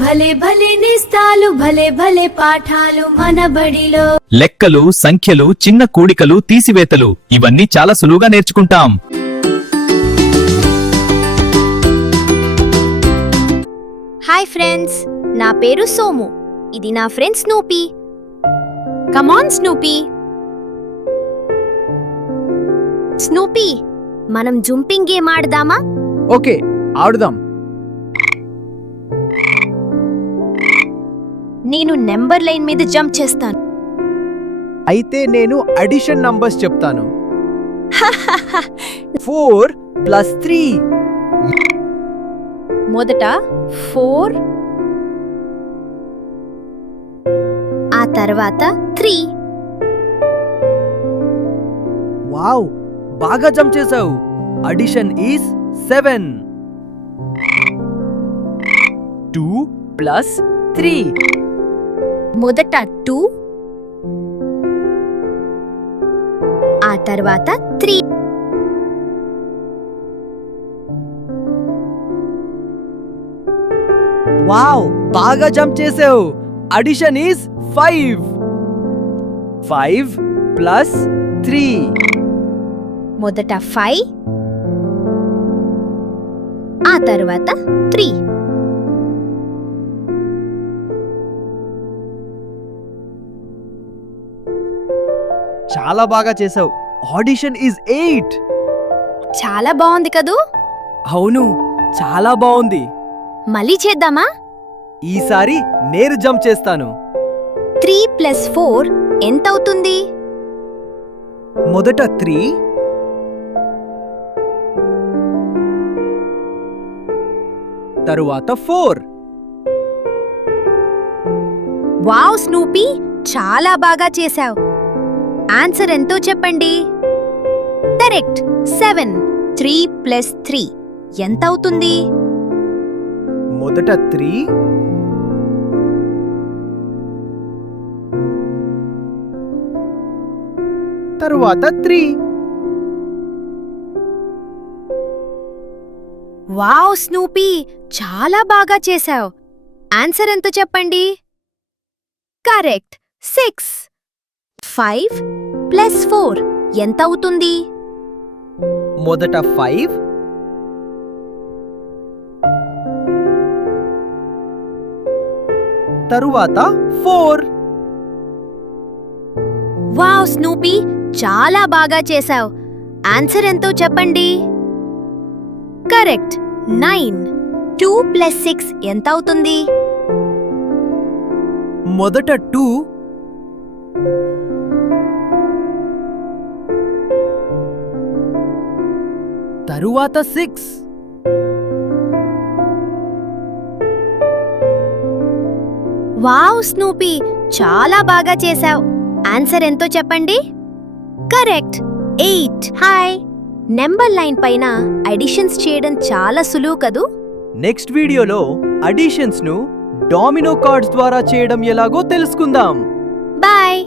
భలే భలే నిస్తాలు భలే భలే పాఠాలు మన బడిలో. లెక్కలు, సంఖ్యలు, చిన్న కూడికలు, తీసివేతలు ఇవన్నీ చాలా సులువుగా నేర్చుకుంటాం. హాయ్ ఫ్రెండ్స్, నా పేరు సోము. ఇది నా ఫ్రెండ్ స్నూపీ. కమాన్ స్నూపీ. స్నూపీ, మనం జంపింగ్ గేమ్ ఆడదామా? ఓకే, ఆడుదాం. నేను నెంబర్ లైన్ మీద జంప్ చేస్తాను. అయితే నేను అడిషన్ నంబర్స్ చెప్తాను. 4 + 3. మొదట 4, ఆ తర్వాత 3. వావ్, బాగా జంప్ చేసావు. Addition is 7. 2 + 3. మొదట 2, ఆ తర్వాత 3. వావ్, బాగా జంప్ చేసావు. Addition is 5. 5 + 3. మొదట 5, ఆ తర్వాత 3. చాలా బాగా చేసావు. Audition is 8. చాలా బాగుంది కదూ? అవును, చాలా బాగుంది. మళ్ళీ చేద్దామా? ఈసారి నేను జంప్ చేస్తాను. 3 + 4 ఎంతవుతుంది? మొదట 3, తరువాత 4. వావ్ స్నూపీ, చాలా బాగా చేశావు. ఆన్సర్ ఎంతో చెప్పండి. కరెక్ట్, 7. 3 + 3 ఎంతవుతుంది? మొదట 3, తరువాత 3. వావ్ స్నూపీ, చాలా బాగా చేశావు. ఆన్సర్ ఎంతో చెప్పండి. కరెక్ట్, 6. 5 + 4 ఎంతవుతుంది? మొదట 5, తరువాత 4. వావ్ స్నూపీ, చాలా బాగా చేశావు. ఆన్సర్ ఎంతో చెప్పండి. కరెక్ట్, 9. 2 + 6 ఎంతవుతుంది? మొదట 2, తరువాత 6. వావ్ స్నూపీ, చాలా బాగా చేశావు. ఆన్సర్ ఎంతో చెప్పండి. కరెక్ట్, 8. హాయ్, నెంబర్ లైన్ పైన అడిషన్స్ చేయడం చాలా సులువు కదూ? నెక్స్ట్ వీడియోలో అడిషన్స్ ను డామినో కార్డ్స్ ద్వారా చేయడం ఎలాగో తెలుసుకుందాం. బాయ్.